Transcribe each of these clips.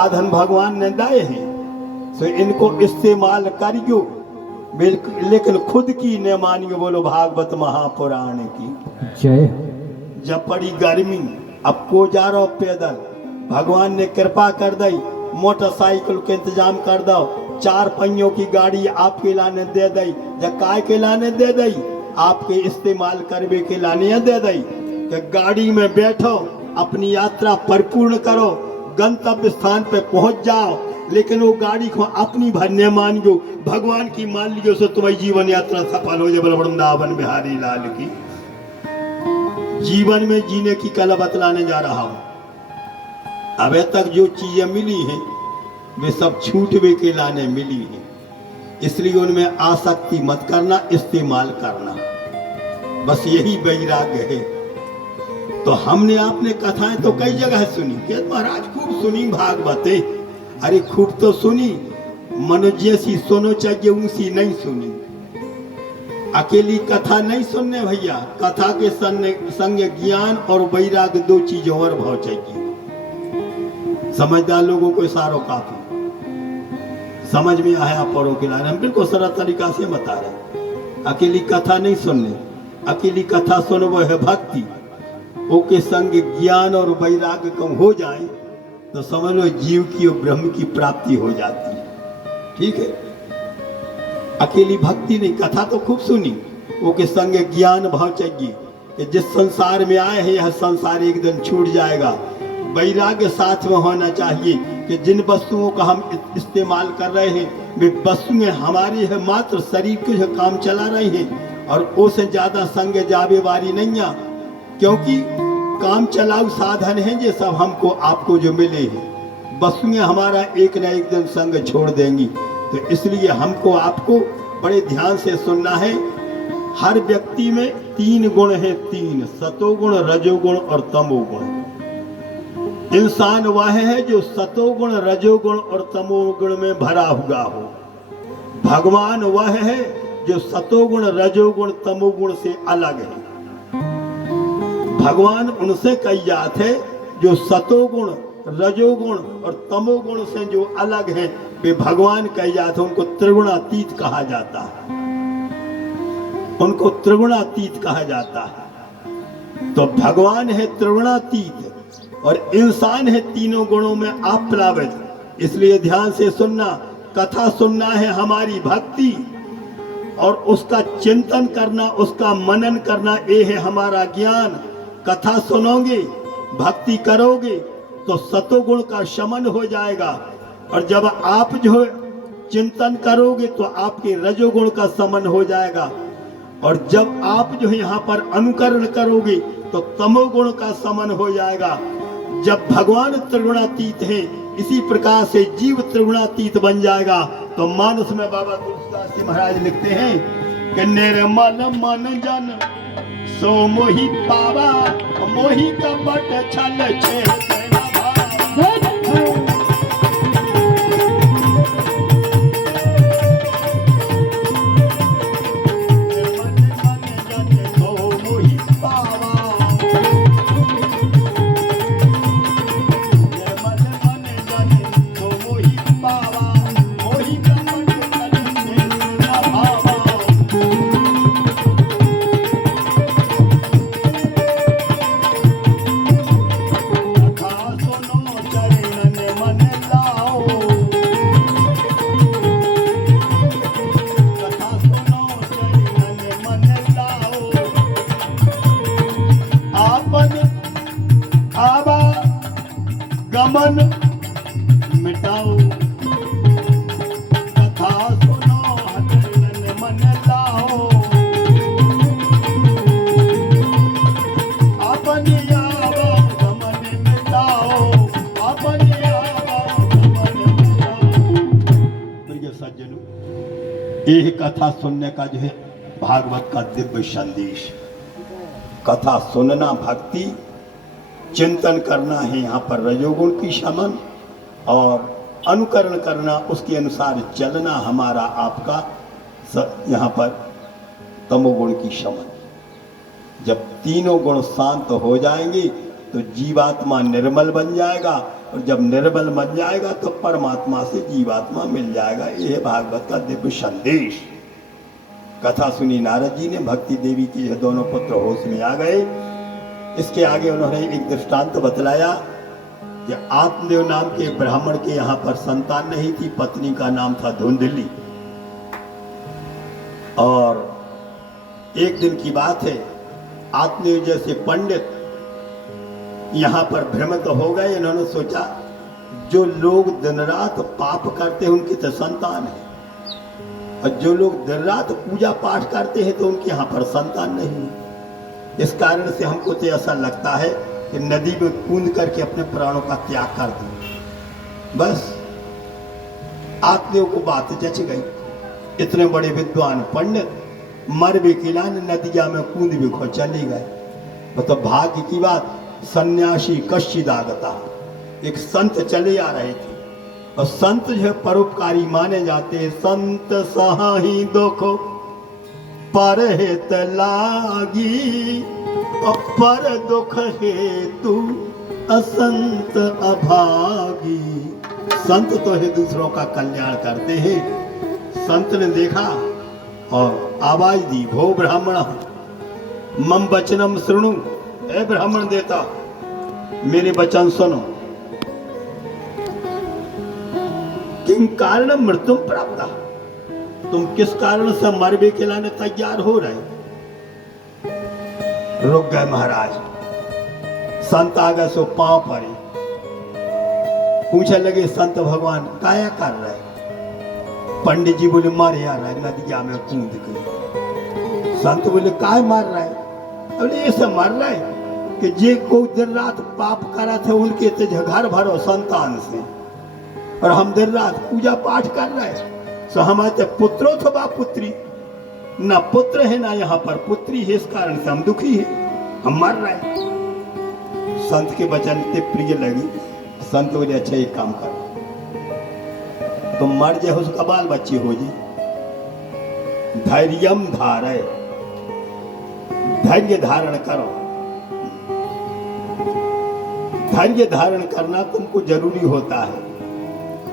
साधन भगवान ने दिए हैं, तो इनको इस्तेमाल करियो, लेकिन खुद की न मानियो। बोलो भागवत महापुराण की जय। जब पड़ी गर्मी, अब को जा रहा पैदल, भगवान ने कृपा कर दी, मोटरसाइकिल के इंतजाम कर दो, 4 पहियों की गाड़ी आपके लाने दे दी। जब काय के लाने दे दी, आपके इस्तेमाल करवे के लाने दे दी। कि गाड़ी में बैठो, अपनी यात्रा परिपूर्ण करो, गंतव्य स्थान पे पहुंच जाओ, लेकिन वो गाड़ी को अपनी भर न मानियो, भगवान की मान लियो, सो तुम्हारी जीवन यात्रा सफल हो जाए। बोलो वृंदावन बिहारी लाल की। जीवन में जीने की कला बतलाने जा रहा हूं। अभी तक जो चीजें मिली हैं वे सब छूटवे के लाने मिली हैं, इसलिए उनमें आसक्ति मत करना, इस्तेमाल करना, बस यही वैराग्य है। तो हमने आपने कथाएं तो कई जगह सुनी कि महाराज खूब सुनी भागवतें, अरे खूब तो सुनी, मनुष्य जैसी सुनो चाहिए उसी नहीं सुनी। अकेली कथा नहीं सुनने भैया, कथा के संग ज्ञान और वैराग्य 2 चीजों और भाव चाहिए। समझदार लोगों को इशारो काफी, समझ में आया परों के लाने, हम बिल्कुल सरल तरीका से बता रहे। अकेली कथा नहीं सुनने, अकेली कथा सुनो वो है भक्ति, ओके संग ज्ञान और वैराग्य कम हो जाए तो समझ लो जीव की और ब्रह्म की प्राप्ति हो जाती है। ठीक है, अकेली भक्ति नहीं, कथा तो खूब सुनी, ओके संग ज्ञान भाव चाहिए कि जिस संसार में आए हैं यह संसार एक दिन छूट जाएगा। वैराग्य साथ में होना चाहिए कि जिन वस्तुओं का हम इस्तेमाल कर रहे हैं वे वस्तुएं हमारी है, मात्र शरीर के जो काम चला रही हैं, और उससे ज्यादा संग जावे वारी नहीं है, क्योंकि काम चलाऊ साधन है ये सब हमको आपको जो मिले हैं, वस्तुएं हमारा एक न एक दिन संग छोड़ देंगी। तो इसलिए हमको आपको बड़े ध्यान से सुनना है। हर व्यक्ति में 3 गुण हैं, 3 सतोगुण, रजोगुण और तमोगुण। इंसान वह है जो सतोगुण, रजोगुण और तमोगुण में भरा हुआ हो। भगवान वह है जो सतोगुण, रजोगुण, तमोगुण से अलग है। भगवान उनसे कई जात है जो सतोगुण, रजोगुण और तमोगुण से जो अलग है, वे भगवान कई जात है, उनको त्रिगुणातीत कहा जाता है, उनको त्रिगुणातीत कहा जाता है। तो भगवान है त्रिगुणातीत और इंसान है तीनों गुणों में अप्लावित। इसलिए ध्यान से सुनना, कथा सुनना है हमारी भक्ति, और उसका चिंतन करना, उसका मनन करना, ये है हमारा ज्ञान। कथा सुनोगे, भक्ति करोगे तो सतोगुण का शमन हो जाएगा, और जब आप जो चिंतन करोगे तो आपके रजोगुण का शमन हो जाएगा, और जब आप जो यहाँ पर अनुकरण करोगे तो तमोगुण का शमन हो जाएगा। जब भगवान त्रिगुणातीत हैं, इसी प्रकार से जीव त्रिगुणातीत बन जाएगा। तो मानस में बाबा तुलसीदास जी महाराज लिखते हैं कि निर्मल मन जन सो मोहि पावा, मोहि कपट छल छेद न भावा। गमन मिटाओ, कथा सुनो हटन मन लाओ, अपनी आवो गमन मिटाओ, अपनी आवो गमन मिटाओ। प्रिय सज्जनों, यह कथा सुनने का जो है भागवत का दिव्य संदेश। कथा सुनना भक्ति, चिंतन करना है यहाँ पर रजोगुण की शमन, और अनुकरण करना, उसके अनुसार चलना हमारा आपका यहाँ पर तमोगुण की शमन। जब तीनों गुण शांत हो जाएंगे तो जीवात्मा निर्मल बन जाएगा, और जब निर्मल बन जाएगा तो परमात्मा से जीवात्मा मिल जाएगा। यह है भागवत का दिव्य संदेश। कथा सुनी नारद जी ने, भक्ति देवी के यह दोनों पुत्र होश में आ गए। इसके आगे उन्होंने एक दृष्टांत बतलाया कि आत्मदेव नाम के ब्राह्मण के यहाँ पर संतान नहीं थी, पत्नी का नाम था धुंधली। और एक दिन की बात है, आत्मदेव जैसे पंडित यहाँ पर भ्रमित हो गए। इन्होंने सोचा जो लोग दिन रात पाप करते हैं उनकी तो संतान है, और जो लोग दिन रात पूजा पाठ करते हैं तो उनके यहाँ पर संतान नहीं है। इस कारण से हमको तो ऐसा लगता है कि नदी में कूद करके अपने प्राणों का त्याग कर दें। बस आत्मदेव को बात जच गई। इतने बड़े विद्वान पंडित मर भी किलान नदिया में कूद भी खो चली गए। मतलब भाग्य की बात, सन्यासी कश्चिदागता, एक संत चले आ रहे थे, और संत जो है परोपकारी माने जाते हैं। संत सहाही दुख पर हेत लागी, और पर दुख हेतु असंत अभागी। संत तो है दूसरों का कल्याण करते हैं। संत ने देखा और आवाज दी, भो ब्राह्मण मम वचनम शृणु। ए ब्राह्मण देता, मेरे वचन सुनो। किं कारण मृत्यु प्राप्त, तुम किस कारण से मरने के लाने तैयार हो रहे? रुक गए महाराज। संत आ गए सो पांव पड़े, पूछने लगे संत भगवान काया कर रहे? पंडित जी बोले मारे आ रहा है नदिया में कूद के। संत बोले काय मार रहा है? बोले ऐसे मार रहा है कि जे को दिन रात पाप करा थे उनके ते घर भरो संतान से, और हम दिन रात पूजा पाठ कर रहे हैं। सो हमारे पुत्रो अथवा पुत्री, ना पुत्र है ना यहाँ पर पुत्री है, इस कारण से हम दुखी है, हम मर रहे हैं। संत के वचन इतने प्रिय लगी। संत बोले अच्छा एक काम करो, तुम मर जाए उसका बाल बच्चे हो जाए, धैर्यम धारे, धैर्य धारण करो। धैर्य धारण करना तुमको जरूरी होता है,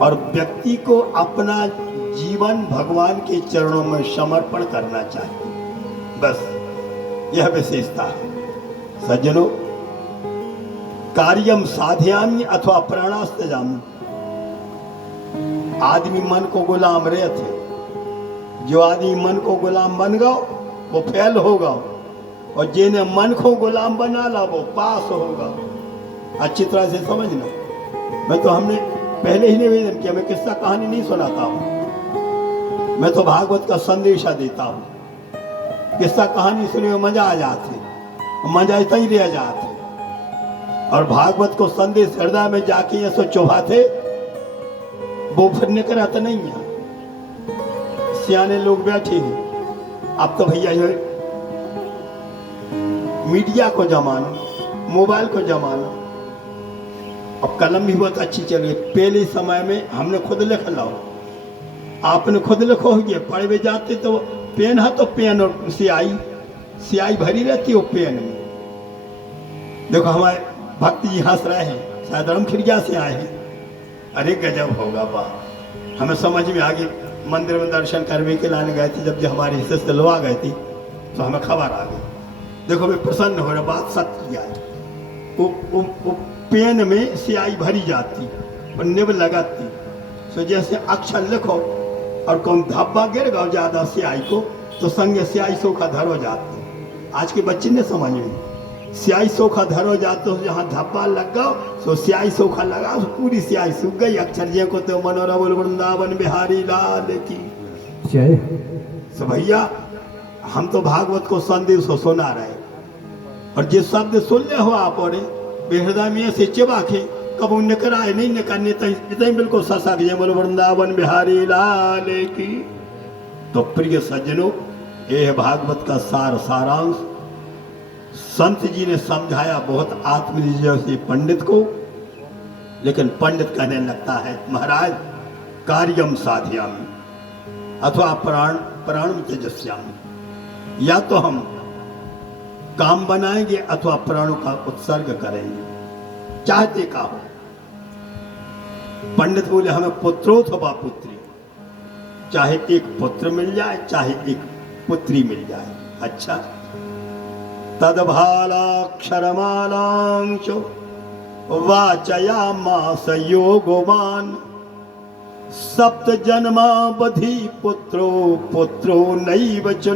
और व्यक्ति को अपना जीवन भगवान के चरणों में समर्पण करना चाहिए। बस यह विशेषता है। सज्जनों, कार्यम साधयामि अथवा प्राणास्तजामि। आदमी मन को गुलाम रहे थे। जो आदमी मन को गुलाम बन गया वो फेल होगा, और जिन्हें मन को गुलाम बना ला वो पास होगा। अच्छी तरह से समझना। मैं तो हमने पहले ही निवेदन किया, मैं किस्सा कहानी नहीं सुनाता हूँ, मैं तो भागवत का संदेशा देता हूँ। किस्सा कहानी सुने में मजा आ जाते, मजा इतना ही रह जाते, और भागवत को संदेश हृदय में जाके ये सो चुभाते, वो फिर निकल आता नहीं है। सियाने लोग बैठे हैं। अब तो भैया जो मीडिया को जमाना, मोबाइल को जमाना, अब कलम भी बहुत अच्छी चल रही। पहले समय में हमने खुद लिख लाओ, आपने खुद लिखो, ये पढ़े जाते तो पेन है तो पेन और स्याही भरी रहती हो पेन में। देखो हमारे भक्ति जी हंस रहे हैं, शायद रामखिड़िया से आए हैं। अरे गजब होगा वाह। हमें समझ में आ गई। मंदिर में दर्शन करने के लाने गए थे, जब हमारे हिस्से से लवा गए थी तो हमें खबर आ गई। देखो मैं प्रसन्न हो रहा, बात सत्य है। वो पेन में स्याही भरी जाती और निब लगाती, तो जैसे अक्षर लिखो और कौन धब्बा गिर गया ज्यादा स्याही को तो संगे स्याही सोखा धर हो जाती। आज के बच्चे ने समझ में स्याही सोखा धर हो जाते, जहाँ धब्बा लग गया तो स्याही सोखा लगा, तो पूरी स्याही सूख गई। अक्षर जे को तो मनोरा बोल वृंदावन बिहारी लाल की जय। तो भैया हम तो भागवत को संदेश सुना रहे, और जिस शब्द सुन ले हो आप और हृदय में से चिबाखे कब निकल आए नहीं निकलने इतना बिल्कुल ससा जय बोल वृंदावन बिहारी लाल की। तो प्रिय सज्जनों, यह भागवत का सारांश संत जी ने समझाया बहुत आत्मनिर्भर से पंडित को। लेकिन पंडित कहने लगता है महाराज कार्यम साधयामि अथवा प्राण त्यजस्यामि, या तो हम काम बनाएंगे अथवा प्राणों का उत्सर्ग करेंगे, चाहते का हो। पंडित बोले हमें पुत्रोथवा पुत्री, चाहे एक पुत्र मिल जाए चाहे एक पुत्री मिल जाए। अच्छा, तदभालाक्षरमालांशो वाचयामास योगवान सप्त जन्मावधि पुत्रो पुत्रो नैव च